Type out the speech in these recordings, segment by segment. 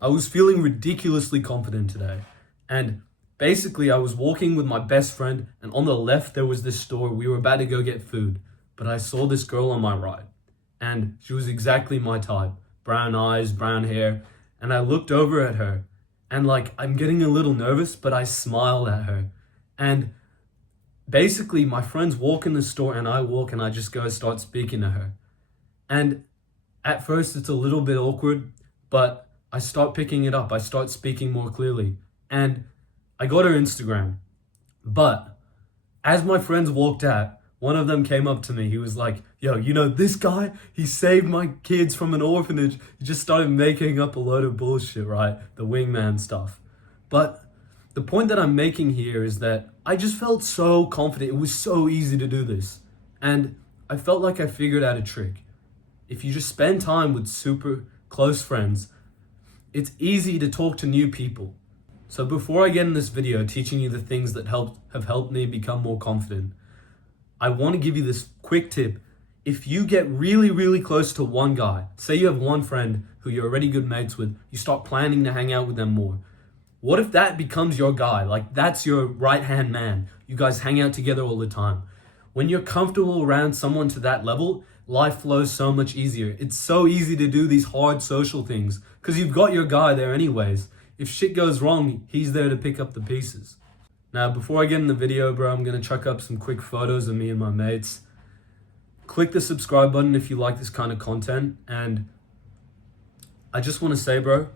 I was feeling ridiculously confident today. And basically, I was walking with my best friend, and on the left, there was this store. We were about to go get food, but I saw this girl on my right, and she was exactly my type, brown eyes, brown hair. And I looked over at her, and like, I'm getting a little nervous, but I smiled at her. And basically, my friends walk in the store, and I walk, and I just go start speaking to her. And at first, it's a little bit awkward, but I start picking it up. I start speaking more clearly. And I got her Instagram. But as my friends walked out, one of them came up to me. He was like, yo, you know, this guy, he saved my kids from an orphanage. He just started making up a load of bullshit, right? The wingman stuff. But the point that I'm making here is that I just felt so confident. It was so easy to do this. And I felt like I figured out a trick. If you just spend time with super close friends, it's easy to talk to new people. So before I get in this video teaching you the things that have helped me become more confident, I want to give you this quick tip. If you get really, really close to one guy, say you have one friend who you're already good mates with, you start planning to hang out with them more. What if that becomes your guy? Like, that's your right-hand man. You guys hang out together all the time. When you're comfortable around someone to that level, life flows so much easier. It's so easy to do these hard social things because you've got your guy there anyways. If shit goes wrong, he's there to pick up the pieces. Now, before I get in the video, bro, I'm going to chuck up some quick photos of me and my mates. Click the subscribe button if you like this kind of content. And I just want to say, bro,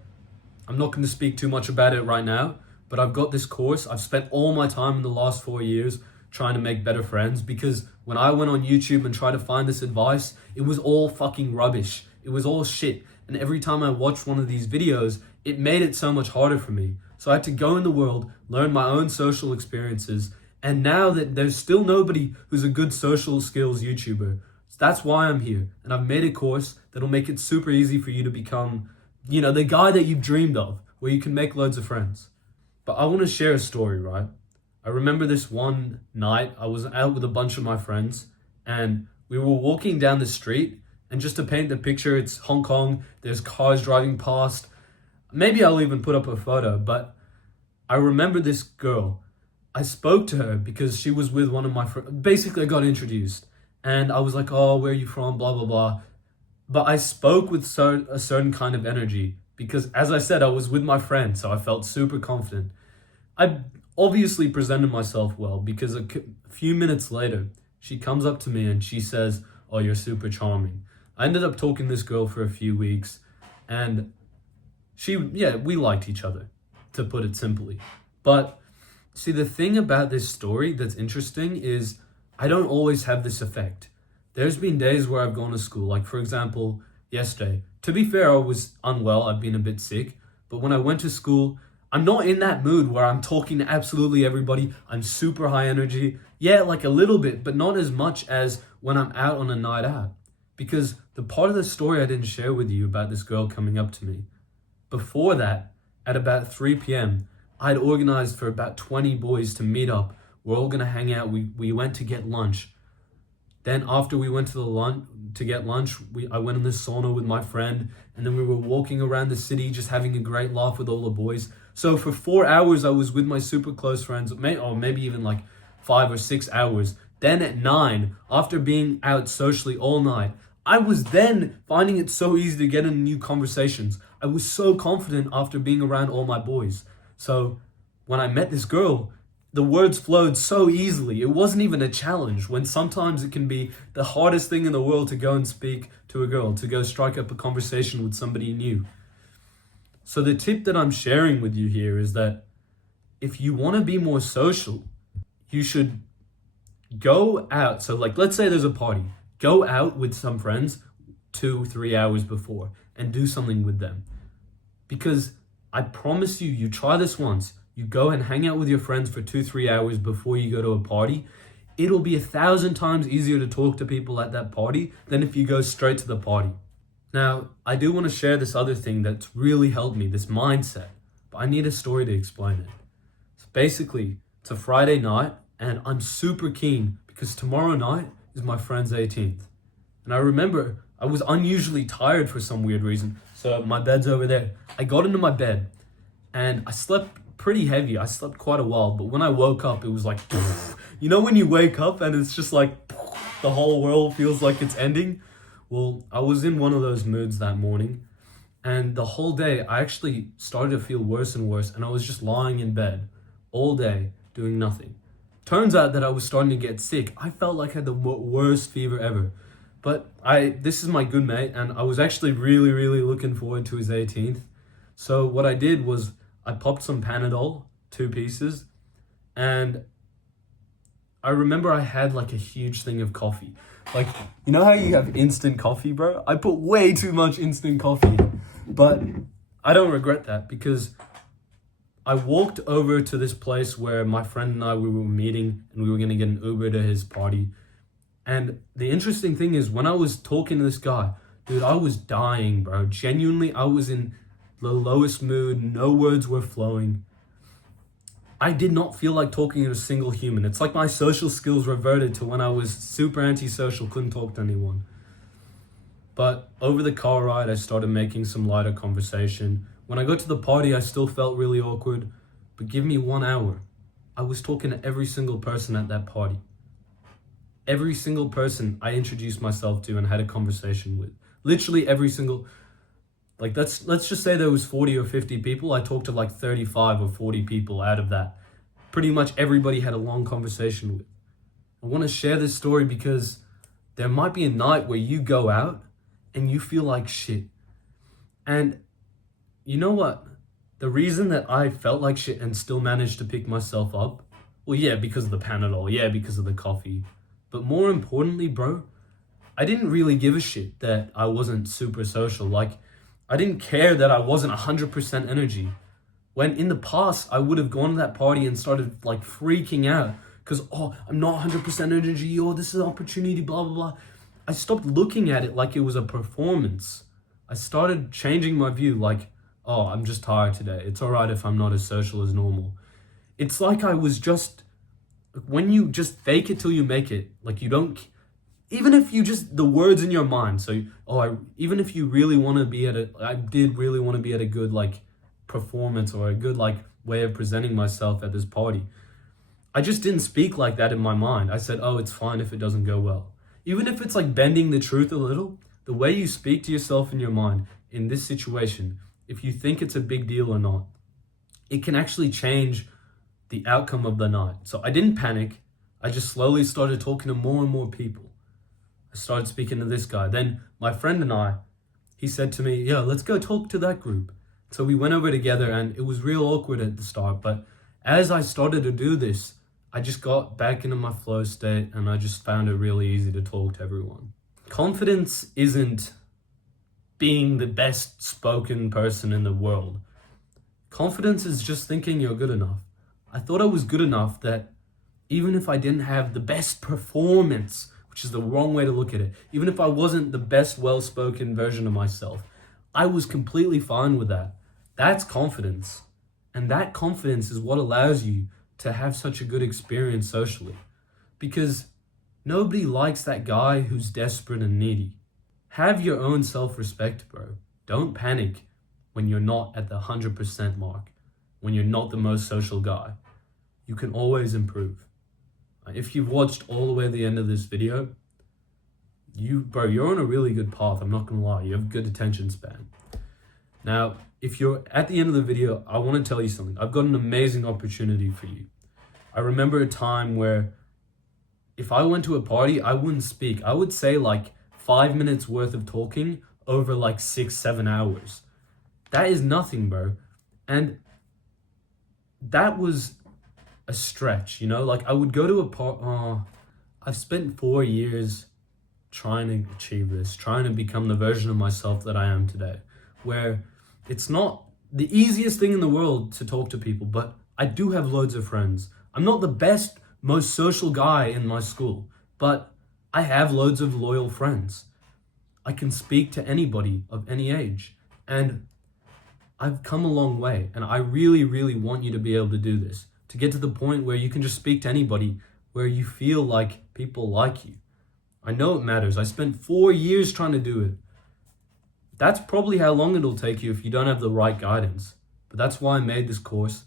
I'm not going to speak too much about it right now, but I've got this course. I've spent all my time in the last 4 years trying to make better friends, because when I went on YouTube and tried to find this advice, it was all fucking rubbish. It was all shit. And every time I watched one of these videos, it made it so much harder for me. So I had to go in the world, learn my own social experiences. And now that there's still nobody who's a good social skills YouTuber, that's why I'm here. And I've made a course that'll make it super easy for you to become, you know, the guy that you've dreamed of, where you can make loads of friends. But I want to share a story, right? I remember this one night, I was out with a bunch of my friends, and we were walking down the street, and just to paint the picture, it's Hong Kong, there's cars driving past. Maybe I'll even put up a photo, but I remember this girl. I spoke to her because she was with one of my friends. Basically, I got introduced, and I was like, oh, where are you from, blah, blah, blah. But I spoke with a certain kind of energy because, as I said, I was with my friend, so I felt super confident. I obviously presented myself well because a few minutes later, she comes up to me and she says, oh, you're super charming. I ended up talking to this girl for a few weeks, and we liked each other, to put it simply. But see, the thing about this story that's interesting is I don't always have this effect. There's been days where I've gone to school, like for example, yesterday. To be fair, I was unwell, I've been a bit sick, but when I went to school, I'm not in that mood where I'm talking to absolutely everybody. I'm super high energy. Yeah, like a little bit, but not as much as when I'm out on a night out. Because the part of the story I didn't share with you about this girl coming up to me, before that, at about 3 p.m., I'd organized for about 20 boys to meet up. We're all gonna hang out. We went to get lunch. Then after we went to get lunch, I went in the sauna with my friend, and then we were walking around the city just having a great laugh with all the boys. So for 4 hours, I was with my super close friends, or maybe even like 5 or 6 hours. Then at 9, after being out socially all night, I was then finding it so easy to get into new conversations. I was so confident after being around all my boys. So when I met this girl, the words flowed so easily. It wasn't even a challenge, when sometimes it can be the hardest thing in the world to go and speak to a girl, to go strike up a conversation with somebody new. So the tip that I'm sharing with you here is that if you want to be more social, you should go out. So like, let's say there's a party. Go out with some friends 2-3 hours before and do something with them. Because I promise you, you try this once, you go and hang out with your friends for 2-3 hours before you go to a party, it'll be 1,000 times easier to talk to people at that party than if you go straight to the party. Now, I do want to share this other thing that's really helped me, this mindset, but I need a story to explain it. So basically, it's a Friday night, and I'm super keen because tomorrow night is my friend's 18th. And I remember I was unusually tired for some weird reason, So my bed's over there. I got into my bed and I slept pretty heavy. I slept quite a while, but when I woke up, it was like, you know, when you wake up and it's just like the whole world feels like it's ending? Well, I was in one of those moods that morning, and the whole day I actually started to feel worse and worse, and I was just lying in bed all day doing nothing. Turns out that I was starting to get sick. I felt like I had the worst fever ever. But this is my good mate, and I was actually really, really looking forward to his 18th. So what I did was I popped some Panadol, 2 pieces, and I remember I had like a huge thing of coffee. Like, you know how you have instant coffee, bro? I put way too much instant coffee, but I don't regret that because I walked over to this place where my friend and we were meeting, and we were gonna get an Uber to his party. And the interesting thing is, when I was talking to this guy, dude, I was dying, bro. Genuinely, I was in the lowest mood. No words were flowing. I did not feel like talking to a single human. It's like my social skills reverted to when I was super antisocial, couldn't talk to anyone. But over the car ride, I started making some lighter conversation. When I got to the party, I still felt really awkward. But give me 1 hour. I was talking to every single person at that party. Every single person I introduced myself to and had a conversation with. Literally every single, like let's just say there was 40 or 50 people. I talked to like 35 or 40 people out of that. Pretty much everybody had a long conversation with. I want to share this story because there might be a night where you go out and you feel like shit. And you know what? The reason that I felt like shit and still managed to pick myself up, well, yeah, because of the Panadol, yeah, because of the coffee. But more importantly, bro, I didn't really give a shit that I wasn't super social. Like, I didn't care that I wasn't 100% energy. When in the past, I would have gone to that party and started like freaking out because, oh, I'm not 100% energy. Oh, this is an opportunity, blah, blah, blah. I stopped looking at it like it was a performance. I started changing my view like, oh, I'm just tired today. It's all right if I'm not as social as normal. It's like I was just, when you just fake it till you make it, like you don't, even if you just, the words in your mind. So, even if you really want to be I did really want to be at a good like performance or a good like way of presenting myself at this party. I just didn't speak like that in my mind. I said, oh, it's fine if it doesn't go well. Even if it's like bending the truth a little, the way you speak to yourself in your mind in this situation, if you think it's a big deal or not, it can actually change the outcome of the night. So I didn't panic. I just slowly started talking to more and more people. I started speaking to this guy. Then my friend and he said to me, yeah, let's go talk to that group. So we went over together and it was real awkward at the start. But as I started to do this, I just got back into my flow state and I just found it really easy to talk to everyone. Confidence isn't being the best spoken person in the world. Confidence is just thinking you're good enough. I thought I was good enough that even if I didn't have the best performance, which is the wrong way to look at it, even if I wasn't the best well-spoken version of myself, I was completely fine with that. That's confidence. And that confidence is what allows you to have such a good experience socially. Because nobody likes that guy who's desperate and needy. Have your own self-respect, bro. Don't panic when you're not at the 100% mark, when you're not the most social guy. You can always improve. If you've watched all the way to the end of this video, you're on a really good path. I'm not gonna lie, you have good attention span. Now, if you're at the end of the video, I want to tell you something. I've got an amazing opportunity for you. I remember a time where if I went to a party, I wouldn't speak. I would say like 5 minutes worth of talking over like 6-7 hours. That is nothing, bro. And that was a stretch, you know? Like I would go to a party. I've spent 4 years trying to achieve this, trying to become the version of myself that I am today, where it's not the easiest thing in the world to talk to people, but I do have loads of friends. I'm not the best, most social guy in my school, but I have loads of loyal friends. I can speak to anybody of any age, and I've come a long way, and I really, really want you to be able to do this, to get to the point where you can just speak to anybody, where you feel like people like you. I know it matters. I spent 4 years trying to do it. That's probably how long it'll take you if you don't have the right guidance. But that's why I made this course,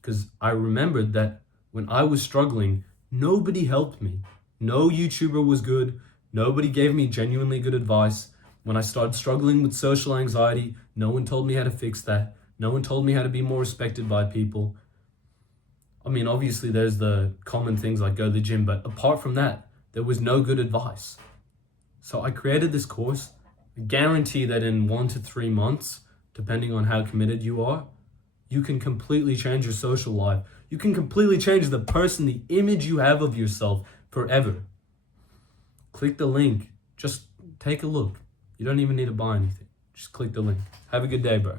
because I remembered that when I was struggling, nobody helped me. No YouTuber was good. Nobody gave me genuinely good advice. When I started struggling with social anxiety, no one told me how to fix that. No one told me how to be more respected by people. I mean, obviously there's the common things like go to the gym, but apart from that, there was no good advice. So I created this course. I guarantee that in 1 to 3 months, depending on how committed you are, you can completely change your social life. You can completely change the person, the image you have of yourself forever. Click the link. Just take a look. You don't even need to buy anything. Just click the link. Have a good day, bro.